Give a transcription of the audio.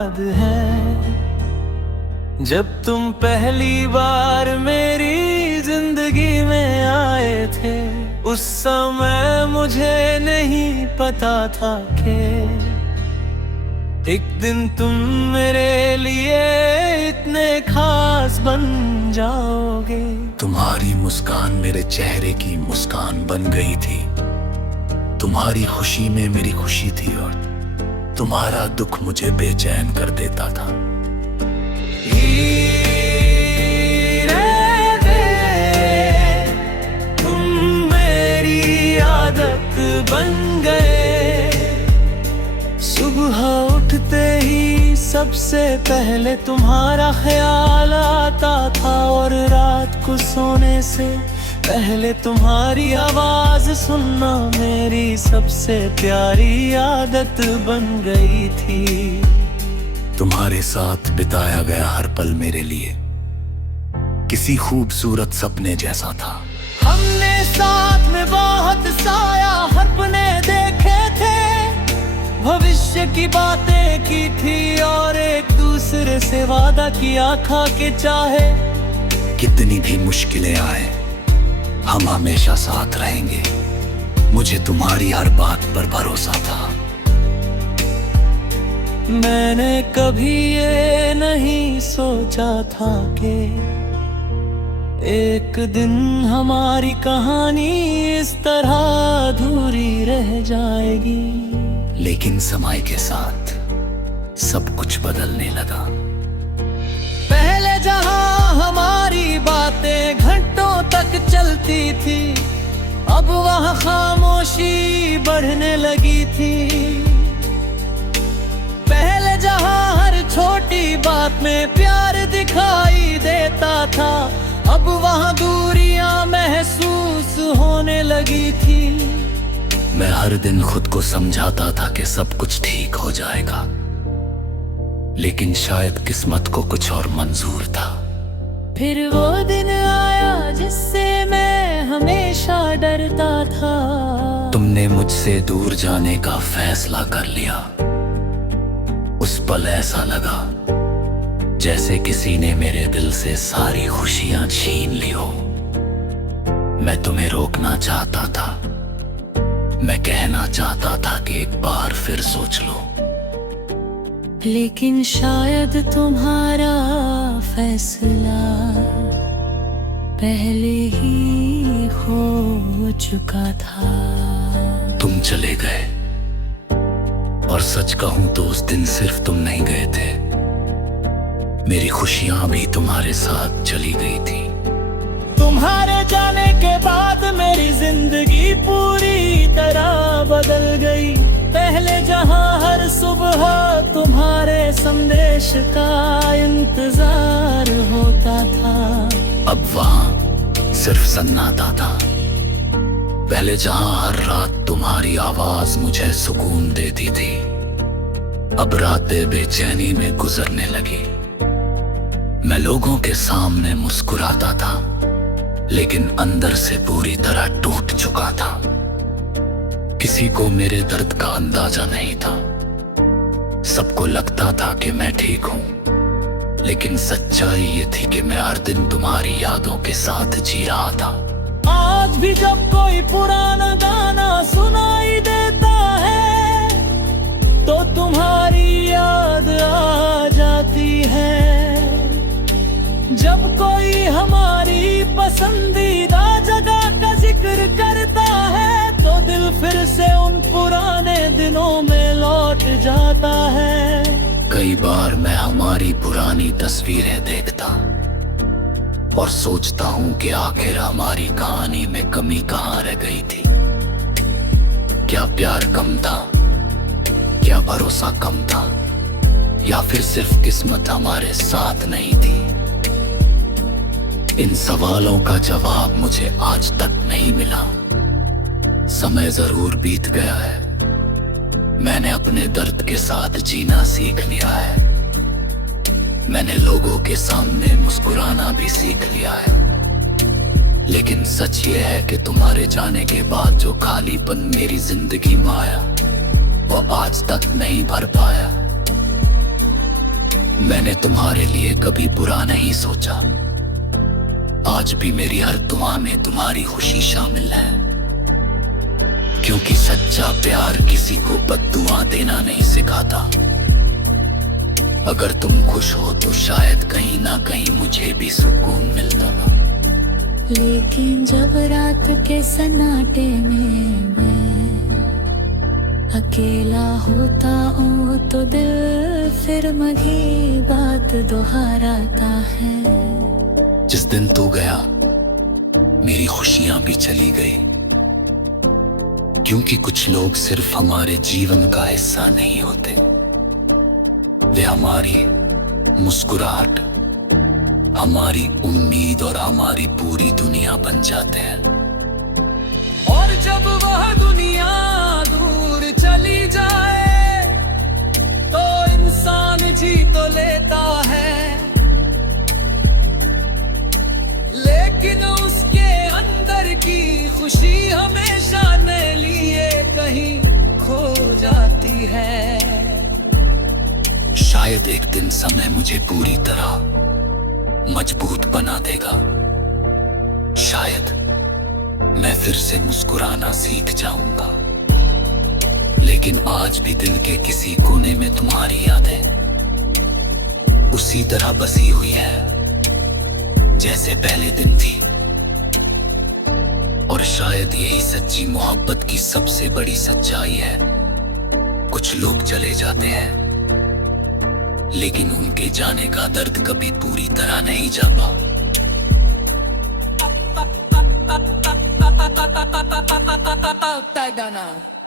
याद है जब तुम पहली बार मेरी जिंदगी में आए थे। उस समय मुझे नहीं पता था कि एक दिन तुम मेरे लिए इतने खास बन जाओगे। तुम्हारी मुस्कान मेरे चेहरे की मुस्कान बन गई थी। तुम्हारी खुशी में मेरी खुशी थी और तुम्हारा दुख मुझे बेचैन कर देता था। तुम मेरी आदत बन गए। सुबह उठते ही सबसे पहले तुम्हारा ख्याल आता था और रात को सोने से पहले तुम्हारी आवाज सुनना मेरी सबसे प्यारी आदत बन गई थी। तुम्हारे साथ बिताया गया हर पल मेरे लिए किसी खूबसूरत सपने जैसा था। हमने साथ में बहुत साया सपने देखे थे, भविष्य की बातें की थी और एक दूसरे से वादा किया खा के चाहे कितनी भी मुश्किलें आए हम हमेशा साथ रहेंगे। मुझे तुम्हारी हर बात पर भरोसा था। मैंने कभी ये नहीं सोचा था कि एक दिन हमारी कहानी इस तरह अधूरी रह जाएगी। लेकिन समय के साथ सब कुछ बदलने लगा। पहले जहां हमारी बातें घंटों तक चलती थी, अब वहां खामोशी बढ़ने लगी थी। पहले जहां हर छोटी बात में प्यार दिखाई देता था, अब वहां दूरियां महसूस होने लगी थी। मैं हर दिन खुद को समझाता था कि सब कुछ ठीक हो जाएगा, लेकिन शायद किस्मत को कुछ और मंजूर था। फिर वो दिन आया जिससे मैं हमेशा डरता था। तुमने मुझसे दूर जाने का फैसला कर लिया। उस पल ऐसा लगा जैसे किसी ने मेरे दिल से सारी खुशियां छीन ली हो। मैं तुम्हें रोकना चाहता था, मैं कहना चाहता था कि एक बार फिर सोच लो, लेकिन शायद तुम्हारा फैसला पहले ही हो चुका था। तुम चले गए और सच कहूं तो उस दिन सिर्फ तुम नहीं गए थे, मेरी खुशियां भी तुम्हारे साथ चली गई थी। तुम्हारे जाने के बाद मेरी जिंदगी पूरी तरह बदल गई। पहले जहां हर सुबह तुम्हारे संदेश का इंतजार होता था, अब वहां सिर्फ सन्नाटा था। पहले जहां हर रात तुम्हारी आवाज मुझे सुकून देती थी, अब रातें बेचैनी में गुजरने लगी। मैं लोगों के सामने मुस्कुराता था, लेकिन अंदर से पूरी तरह टूट चुका था। किसी को मेरे दर्द का अंदाजा नहीं था। सबको लगता था कि मैं ठीक हूं, लेकिन सच्चाई ये थी कि मैं हर दिन तुम्हारी यादों के साथ जी रहा था। आज भी जब कोई पुराना गाना सुनाई देता है तो तुम्हारी याद आ जाती है। जब कोई हमारी पसंदीदा जगह का जिक्र करता है तो दिल फिर से उन पुराने दिनों में लौट जाता है। कई बार मैं हमारी पुरानी तस्वीरें देखता और सोचता हूं कि आखिर हमारी कहानी में कमी कहां रह गई थी। क्या प्यार कम था, क्या भरोसा कम था, या फिर सिर्फ किस्मत हमारे साथ नहीं थी? इन सवालों का जवाब मुझे आज तक नहीं मिला। समय जरूर बीत गया है, मैंने अपने दर्द के साथ जीना सीख लिया है। मैंने लोगों के सामने मुस्कुराना भी सीख लिया है, लेकिन सच ये है कि तुम्हारे जाने के बाद जो खालीपन मेरी जिंदगी में आया वो आज तक नहीं भर पाया। मैंने तुम्हारे लिए कभी बुरा नहीं सोचा। आज भी मेरी हर दुआ में तुम्हारी खुशी शामिल है, क्योंकि सच्चा प्यार किसी को बद्दुआ देना नहीं सिखाता। अगर तुम खुश हो तो शायद कहीं ना कहीं मुझे भी सुकून मिलता। लेकिन जब रात के सन्नाटे में मैं अकेला होता हूँ तो दिल फिर मधी बात दोहराता है। जिस दिन तू गया मेरी खुशियां भी चली गई, क्योंकि कुछ लोग सिर्फ हमारे जीवन का हिस्सा नहीं होते, वे हमारी मुस्कुराहट, हमारी उम्मीद और हमारी पूरी दुनिया बन जाते हैं। और जब वह दुनिया दूर चली जाए तो इंसान जी तो लेता है, लेकिन उसके अंदर की खुशी हमेशा मेरे लिए कहीं खो जाती है। शायद एक दिन समय मुझे पूरी तरह मजबूत बना देगा। शायद मैं फिर से मुस्कुराना सीख जाऊंगा, लेकिन आज भी दिल के किसी कोने में तुम्हारी यादें उसी तरह बसी हुई है जैसे पहले दिन थी। और शायद यही सच्ची मोहब्बत की सबसे बड़ी सच्चाई है। कुछ लोग चले जाते हैं, लेकिन उनके जाने का दर्द कभी पूरी तरह नहीं जाता। Tadana.